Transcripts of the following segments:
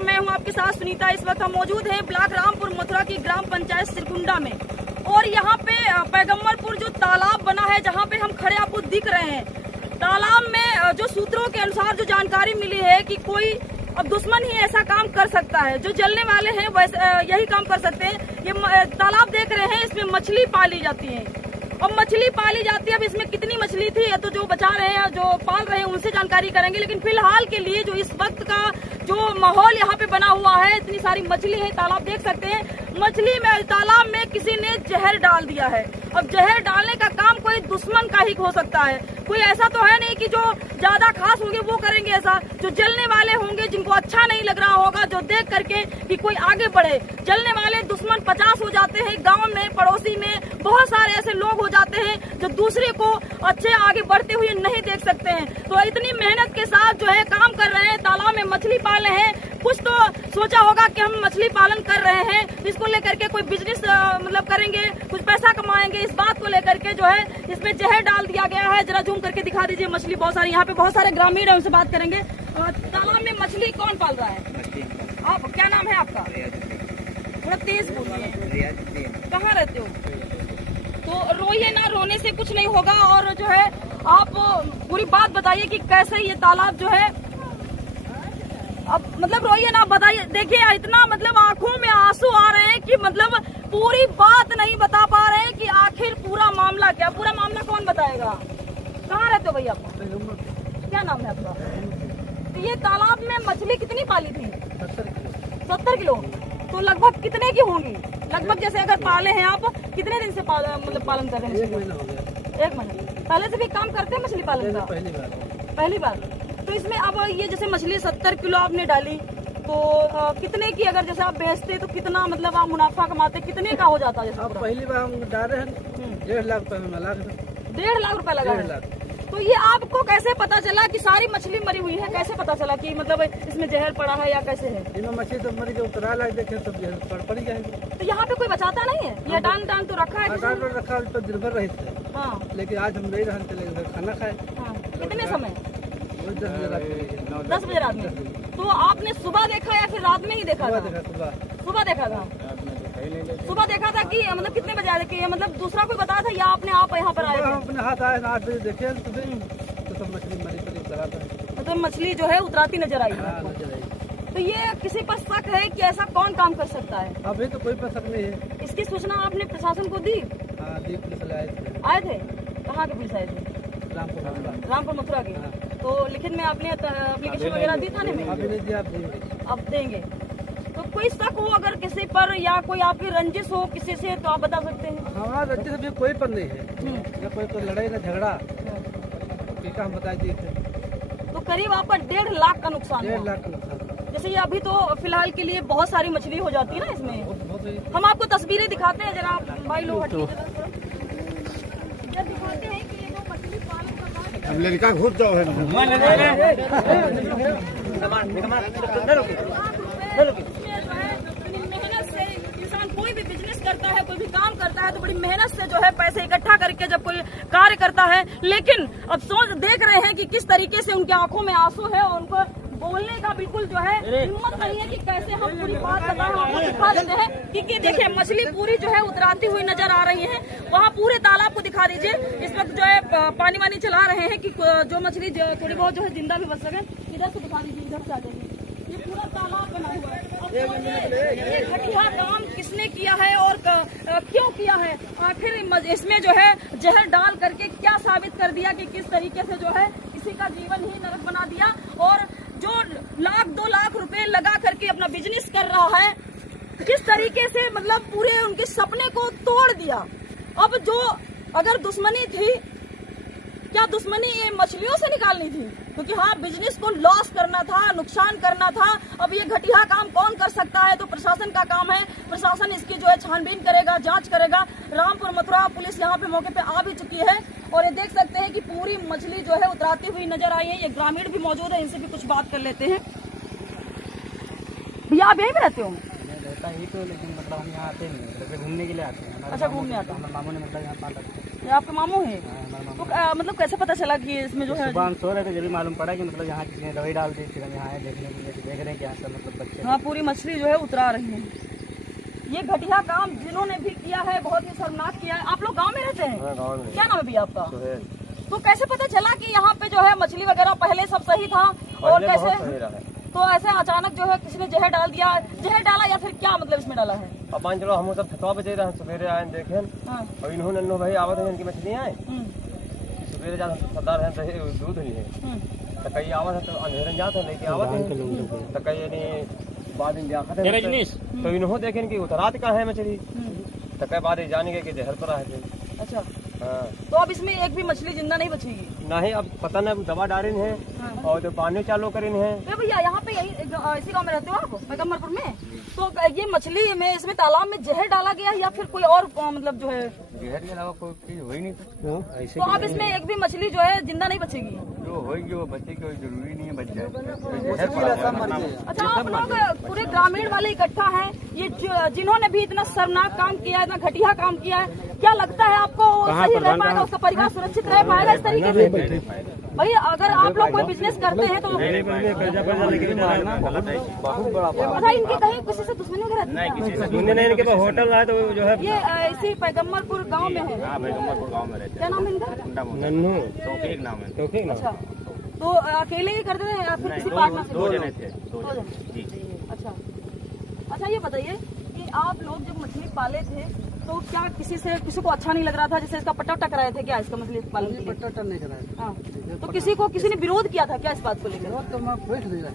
और मैं हूं आपके साथ सुनीता। इस वक्त हम मौजूद हैं ब्लॉक रामपुर मथुरा की ग्राम पंचायत सिरकुंडा में, और यहाँ पे पैगम्बरपुर जो तालाब बना है जहाँ पे हम खड़े आपको दिख रहे हैं, तालाब में जो सूत्रों के अनुसार जो जानकारी मिली है कि कोई अब दुश्मन ही ऐसा काम कर सकता है, जो जलने वाले हैं वैसे यही काम कर सकते हैं। ये तालाब देख रहे हैं, इसमें मछली पाली जाती है और मछली पाली जाती है। अब इसमें कितनी मछली थी तो जो बचा रहे हैं, जो पाल रहे हैं उनसे जानकारी करेंगे, लेकिन फिलहाल के लिए जो इस वक्त का जो माहौल यहाँ पे बना हुआ है, इतनी सारी मछली है, तालाब देख सकते हैं। मछली में तालाब में किसी ने जहर डाल दिया है। अब जहर डालने का काम कोई दुश्मन का ही हो सकता है, कोई ऐसा तो है नहीं कि जो ज्यादा खास होंगे वो करेंगे ऐसा। जो जलने वाले होंगे, जिनको अच्छा नहीं लग रहा होगा, जो देख करके कि कोई आगे बढ़े, जलने वाले दुश्मन 50 हो जाते हैं। गांव में, पड़ोसी में बहुत सारे ऐसे लोग हो जाते हैं जो दूसरे को अच्छे आगे बढ़ते हुए नहीं देख सकते हैं। तो इतनी मेहनत के साथ जो है काम कर रहे हैं, तालाब में मछली पाल रहे हैं। कुछ तो सोचा होगा कि हम मछली पालन कर रहे हैं, इसको लेकर के कोई बिजनेस मतलब करेंगे, कुछ पैसा कमाएंगे। इस बात को लेकर के जो है इसमें जहर डाल दिया गया है। जरा जूम करके दिखा दीजिए, मछली बहुत सारी, यहाँ पे बहुत सारे ग्रामीण है, उनसे बात करेंगे। तालाब में मछली कौन पाल रहा है? आप, क्या नाम है आपका? थोड़ा तेज बोलिए। कहाँ रहते हो? तो रोइए ना, रोने से कुछ नहीं होगा। और जो है आप पूरी बात बताइए कि कैसे ये तालाब जो है, अब मतलब रोइए ना, बताइए। देखिए इतना मतलब आंखों में आंसू आ रहे हैं कि मतलब पूरी बात नहीं बता पा रहे हैं कि आखिर पूरा मामला क्या, पूरा मामला कौन बताएगा? कहाँ रहते हो भैया आप? क्या नाम है आपका? तो ये तालाब में मछली कितनी पाली थी? 70 किलो। तो लगभग कितने की होंगी? लगभग जैसे अगर पाले हैं आप, कितने दिन से मतलब पालन कर रहे हैं? 1 महीना हो गया। 1 महीना। पहले से भी काम करते हैं मछली पालन का? पहली बार। तो इसमें अब ये जैसे मछली 70 किलो आपने डाली, तो कितने की अगर जैसे आप बेचते तो कितना मतलब आप मुनाफा कमाते, कितने का हो जाता है? अब पहली बार हम डाले हैं 1.5 लाख रुपए में लगा। 1.5 लाख रुपए लगा। तो ये आपको कैसे पता चला कि सारी मछली मरी हुई है? कैसे पता चला कि मतलब इसमें जहर पड़ा है या कैसे है? इनमें मछली तो मरी के उतरा ला देखे तो जहर पड़ी जाएगी। तो यहाँ पे कोई बचाता नहीं है? ये डान तो रखा है? डाल रखा तो निर्भर रहे थे। हाँ। लेकिन आज हम नहीं रहते, लेकिन खाना खाए। हाँ। कितने समय? 10 बजे रात में। तो आपने सुबह देखा या फिर रात में ही देखा? सुबह देखा था। सुबह देखा था कि मतलब कितने बजे आए थे? मतलब दूसरा कोई बताया था या आपने आप यहाँ पर आए? हम अपने हाथ आए 8 बजे देखे तो सब मछली मरी पड़ी उतरा था। तो मछली जो है उतराती नजर आई। तो ये किसी पर शक है कि ऐसा कौन काम कर सकता है? अभी तो कोई पर शक नहीं है। इसकी सूचना आपने प्रशासन को दी? हाँ, दी, पुलिस आए थे। कहाँ के पुलिस आए थे? रामपुर मथुरा के। तो लिखित में आपने एप्लीकेशन वगैरह दी थाने में? अभी नहीं दिया, अब देंगे। तो कोई शक हो अगर किसी पर या कोई आपकी रंजिश हो किसी से तो आप बता सकते हैं? हमारा रंजिश अभी कोई पर नहीं है, या कोई लड़ाई ना झगड़ा, हम बता दिए थे। तो करीब आपका 1.5 लाख का नुकसान? 1.5 लाख का नुकसान। जैसे ये अभी तो फिलहाल के लिए बहुत सारी मछली हो जाती है ना इसमें। हम आपको तस्वीरें दिखाते हैं, जरा भाई लोग दिखाते हैं कि ये जो मछली पालन का काम लड़का घुस जाओ है मेहनत से इंसान कोई भी बिजनेस करता है, कोई भी काम करता है तो बड़ी मेहनत से जो है पैसे इकट्ठा करके जब कोई कार्य करता है। लेकिन अब सोच देख रहे हैं कि किस तरीके से उनकी आंखों में आंसू है और उनको बोलने का बिल्कुल जो है हिम्मत नहीं है कि कैसे हम पूरी बात बताएं। आपको दिखा देते हैं कि देखिए मछली पूरी जो है उतराती हुई नजर आ रही है। वहाँ पूरे तालाब को दिखा दीजिए। इस वक्त जो है पानी वानी चला रहे हैं कि जो मछली थोड़ी बहुत जो है जिंदा भी बच सके। इधर से दिखा दीजिए, इधर से आ जाइए। ये पूरा तालाब बना हुआ है। ये घटिया काम किसने किया है और क्यों किया है? आखिर इसमें जो है जहर डाल करके क्या साबित कर दिया कि किस तरीके से जो है किसी का जीवन ही नरक बना दिया, और जो 1-2 लाख रुपए लगा करके अपना बिजनेस कर रहा है, किस तरीके से मतलब पूरे उनके सपने को तोड़ दिया। अब जो अगर दुश्मनी थी, क्या दुश्मनी ये मछलियों से निकालनी थी? क्योंकि हाँ, बिजनेस को लॉस करना था, नुकसान करना था। अब ये घटिया काम कौन कर सकता है? तो प्रशासन का काम है। प्रशासन इसकी जो है छानबीन करेगा, जांच करेगा। रामपुर मथुरा पुलिस यहाँ पे मौके पे आ भी चुकी है और ये देख सकते हैं कि पूरी मछली जो है उतराती हुई नजर आई है। ये ग्रामीण भी मौजूद है, इनसे भी कुछ बात कर लेते हैं। भैया आप यहीं पे रहते हो? रहता ही तो, लेकिन मतलब हम यहाँ आते नहीं, घूमने के लिए आते हैं। अच्छा, घूमने आते हैं। मामू ने मतलब यहाँ पाल रखा है। आपके मामू है? तो मतलब कैसे पता चला कि इसमें जो है? सुबह हम सो रहे थे, जब भी मालूम पड़ा कि मतलब यहाँ किसी ने दवाई डाल दी, फिर हम यहाँ आए देखने के लिए, देख रहे हैं कि यहाँ सब मतलब बच्चे। हाँ, पूरी मछली जो है उतरा रही है। ये घटिया काम जिन्होंने भी किया है बहुत ही शर्मनाक किया है। आप लोग गाँव में रहते हैं? क्या नाम है भैया आपका? तो कैसे पता चला कि यहाँ पे जो है मछली वगैरह पहले सब सही था और कैसे तो ऐसे अचानक जो है किसी ने जहर डाल दिया? जहर डाला या फिर क्या मतलब इसमें डाला है? अब मान चलो हम सब 7 बजे रहे, सवेरे आए देखे और इन्होंने भाई आवत है इनकी मछली आए सवेरे जा सरदार है दूध ही है तो कई आवत है तो अंधेरे जाते हैं लेके आवत है तो कई यानी बाद में जाकर तो इन्होंने देखे कि उतरात का है मछली तो कई बाद जाने के जहर पर आए थे। अच्छा, हाँ। तो अब इसमें एक भी मछली जिंदा नहीं बचेगी? नहीं, अब पता नहीं दवा डाली है और तो पानी चालू करी है। तो भैया यहाँ पे यही इसी गाँव में रहते हो आप, पैगम्बरपुर में? तो ये मछली में इसमें तालाब में जहर डाला गया या फिर कोई और मतलब जो है जहर के अलावा कोई चीज हो ही नहीं तो अब इसमें एक भी मछली जो है जिंदा नहीं बचेगी? जो होगी वो बच्चे को जरूरी नहीं है बच जाए। अच्छा, आप लोग पूरे ग्रामीण वाले इकट्ठा हैं, ये जिन्होंने भी इतना शर्मनाक काम किया है, इतना घटिया काम किया है, क्या लगता है आपको सही रह पाएगा, उसका परिवार सुरक्षित रह पाएगा इस तरीके से? भाई अगर आप लोग कोई बिजनेस करते हैं तो अच्छा, इनकी कहीं किसी से दुश्मनी वगैरह नहीं, इनके पास होटल है तो जो है ये इसी पैगम्बरपुर गांव में है? पैगम्बरपुर गाँव में रहते क्या नाम है इनका? नन्नू, तौफीक नाम है। तौफीक नाम। अच्छा, तो अकेले ही करते थे या फिर किसी पार्टनर से? 2 जने थे। 2 जने। अच्छा अच्छा, ये बताइए कि आप लोग जब मछली पाले थे तो क्या किसी को अच्छा नहीं लग रहा था? जैसे इसका पट्टा वट्टा कराए थे क्या इसका मछली पालन के लिए? पट्टा नहीं कराया। हाँ, तो किसी ने विरोध किया था क्या इस बात को लेकर? तो मैं बैठ नहीं रहा।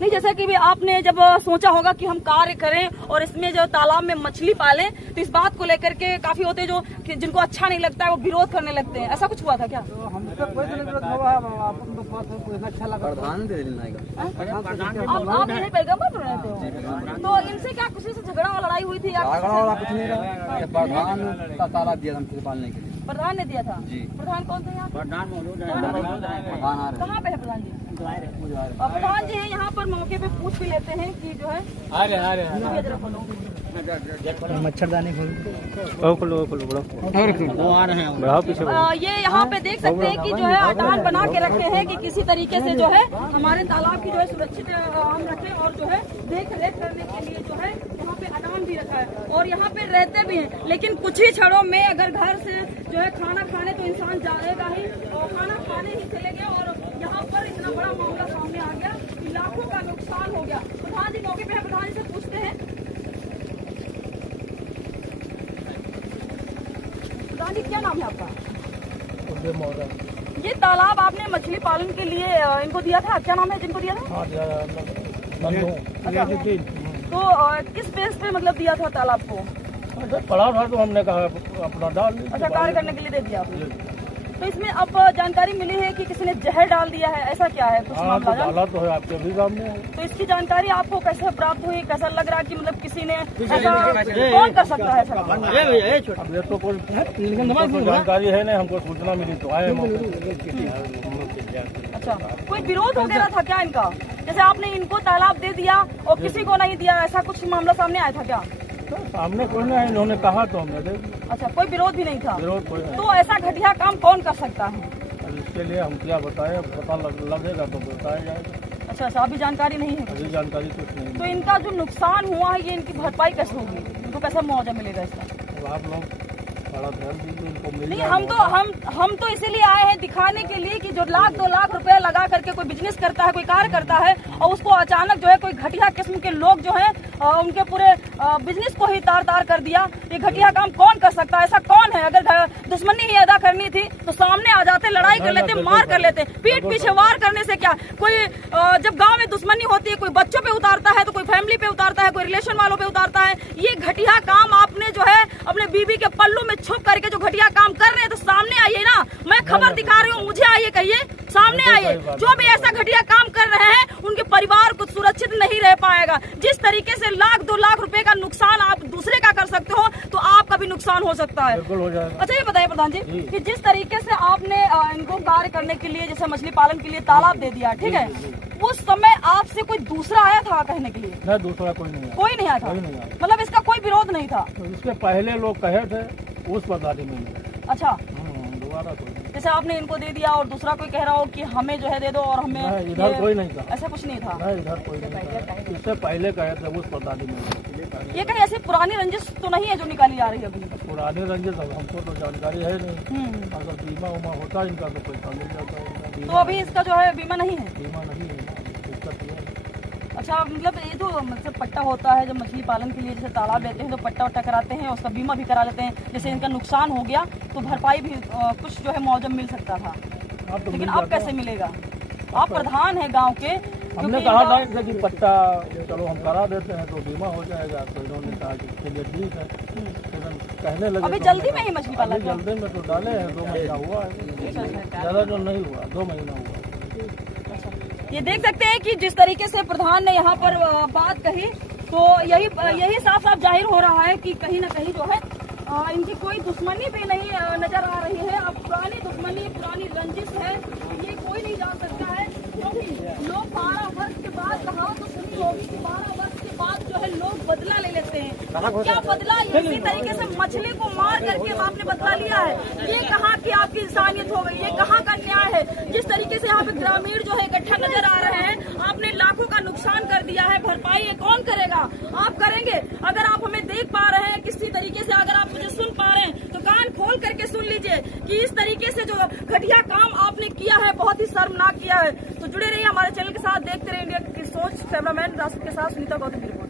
नहीं, जैसे कि भी आपने जब सोचा होगा कि हम कार्य करें और इसमें जो तालाब में मछली पालें तो इस बात को लेकर के काफी होते जो जिनको अच्छा नहीं लगता है वो विरोध करने लगते हैं, ऐसा कुछ हुआ था क्या? तो हमसे कोई नहीं विरोध हुआ, अपन को पास कोई अच्छा लगा। प्रधान दे देना आप यही पैगम्बरपुर रहते हो तो इनसे क्या किसी से झगड़ा और लड़ाई हुई थी? कुछ नहीं रहा, प्रधान का तालाब दिया हमसे पालने के लिए। प्रधान ने दिया था? प्रधान कौन थे यहाँ? कहाँ पे है प्रधान जी? प्रधान जी है यहाँ पर, मौके पे पूछ भी लेते हैं कि जो है मच्छरदानी खोलो वो आ रहे हैं बढ़ाओ पीछे। ये यहाँ पे देख सकते हैं कि जो है अटान बना के रखे हैं कि किसी तरीके से जो है हमारे तालाब की जो है सुरक्षित हम रखें और जो है देख रेख करने के लिए जो है यहाँ पे अटान भी रखा है और यहाँ पे रहते भी हैं। लेकिन कुछ ही क्षणों में अगर घर से जो है खाना खाने तो इंसान जाएगा ही और खाना खाने ही चले गए और यहाँ पर इतना बड़ा मामला सामने आ गया, लाखों का नुकसान हो गया। प्रधान जी मौके पे है, प्रधान जी से पूछते हैं। प्रधान जी क्या नाम है आपका? ये तालाब आपने मछली पालन के लिए इनको दिया था, क्या नाम है जिनको दिया था? अच्छा, तो किस बेस पे मतलब दिया था तालाब को? पड़ा था तो हमने कहा अपना डाल। अच्छा, कार्य करने के लिए दे दिया आपने। तो इसमें अब जानकारी मिली है कि किसी ने जहर डाल दिया है, ऐसा क्या है कुछ मामला? डाला तो है आपके भी सामने। तो इसकी जानकारी आपको कैसे प्राप्त हुई? कैसा लग रहा है कि मतलब किसी ने ऐसा कौन कर सकता है ऐसा? ये तो कोई जानकारी है नहीं, हमको सूचना मिली तो आए। अच्छा, कोई विरोध वगैरह था क्या इनका? जैसे आपने इनको तालाब दे दिया और किसी को नहीं दिया, ऐसा कुछ मामला सामने आया था क्या? सामने कोई नहीं, इन्होंने कहा तो हमने दे। अच्छा, कोई विरोध भी नहीं था? विरोध कोई नहीं। तो ऐसा घटिया काम कौन कर सकता है? इसके लिए हम क्या बताएं, पता लगेगा तो बताया जाएगा। अच्छा, अभी जानकारी नहीं है? अभी जानकारी कुछ नहीं। तो इनका जो नुकसान हुआ है ये इनकी भरपाई कैसे होगी? इनको कैसा मुआवजा मिलेगा इसका? आप लोग बड़ा ध्यान दीजिए, इनको मिल नहीं, हम तो इसीलिए आए हैं दिखाने के लिए कि जो 1-2 लाख रुपए लगा करके कोई बिजनेस करता है, कोई कार्य करता है और उसको अचानक जो है कोई घटिया किस्म के लोग जो है उनके पूरे बिजनेस को ही तार कर दिया। ये घटिया काम कौन कर सकता है? ऐसा कौन है? अगर दुश्मनी ही अदा करनी थी तो सामने आ जाते, लड़ाई कर लेते, मार कर लेते। पीठ पीछे वार करने से क्या? कोई जब गांव में दुश्मनी होती है कोई बच्चों पे उतारता है तो कोई फैमिली पे उतारता है, कोई रिलेशन वालों पे उतारता है। ये घटिया काम आपने जो है अपने बीवी के पल्लू में छुप करके जो घटिया काम कर रहे हैं तो सामने आइए ना। मैं खबर दिखा रही हूँ, मुझे आइए, कहिए, सामने आइए। जो भी ऐसा घटिया काम कर रहे हैं उनके परिवार को सुरक्षित नहीं रह पाएगा। जिस तरीके से 1-2 लाख रुपए का नुकसान आप दूसरे का कर सकते हो तो आपका भी नुकसान हो सकता है। बिल्कुल हो जाएगा। अच्छा, ये बताइए प्रधान जी कि जिस तरीके से आपने इनको कार्य करने के लिए जैसे मछली पालन के लिए तालाब दे दिया, ठीक है, उस समय आपसे कोई दूसरा आया था कहने के लिए? नहीं, दूसरा कोई नहीं आया। कोई नहीं आया था? मतलब इसका कोई विरोध नहीं था? तो इसके पहले लोग कहे थे, उस बता दी मैंने। अच्छा, हमारा कोई नहीं। जैसे आपने इनको दे दिया और दूसरा कोई कह रहा हो कि हमें जो है दे दो और हमें नहीं, इधर कोई नहीं था। ऐसा कुछ नहीं था। नहीं, इधर कोई नहीं था। इससे पहले कहे थे उस प्रधानी में। ये कहीं ऐसी पुरानी रंजिश तो नहीं है जो निकाली जा रही है अभी? पुराने रंजिश हमको तो जानकारी है नहीं। अगर बीमा उमा होता इनका तो पैसा मिल जाता है। तो अभी इसका जो है बीमा नहीं है? बीमा नहीं है, दिक्कत ये है। अच्छा, मतलब ये तो मतलब पट्टा होता है जब मछली पालन के लिए, जैसे तालाब लेते हैं तो पट्टा वट्टा कराते हैं, उसका बीमा भी करा लेते हैं। जैसे इनका नुकसान हो गया तो भरपाई भी कुछ जो है मुआवजा मिल सकता था, लेकिन अब कैसे मिलेगा? आप प्रधान है गांव के। हमने कहा था इनसे कि पट्टा चलो हम करा देते हैं तो बीमा हो जाएगा, तो इन्होंने कहा कि चलिए ठीक है। कहने लगे अभी जल्दी में ही मछली पाला था? जल्दी में तो डाले हैं, 2 महीना हुआ है, ज्यादा जो नहीं हुआ, 2 महीना हुआ। ये देख सकते हैं कि जिस तरीके से प्रधान ने यहाँ पर बात कही तो यही साफ साफ जाहिर हो रहा है कि कहीं ना कहीं जो है इनकी कोई दुश्मनी भी नहीं नजर आ रही है। अब पुरानी दुश्मनी, पुरानी रंजिश है, ये कोई नहीं जान सकता है। क्योंकि लोग 12 वर्ष के बाद, कहावत तो सुनी होगी कि 12 वर्ष के बाद जो है लोग बदला ले लेते हैं। क्या बदला? इसी तरीके से मछली को मार करके आपने बदला लिया है। ये कहाँ की आपकी इंसानियत हो गई? ये कहाँ का न्याय है? जिस तरीके से यहाँ पे ग्रामीण जो है इकट्ठा नजर आ रहे हैं, आपने लाखों का नुकसान कर दिया है। भरपाई ये कौन करेगा? आप करेंगे। अगर आप हमें देख पा रहे हैं किसी तरीके से, अगर आप मुझे सुन पा रहे हैं तो कान खोल करके सुन लीजिए कि इस तरीके से जो घटिया काम आपने किया है, बहुत ही शर्मनाक किया है। तो जुड़े रहिए हमारे चैनल के साथ, देखते रहिए इंडिया की सोच। कैमरामैन राशिद के साथ सुनीता गौतम की रिपोर्ट।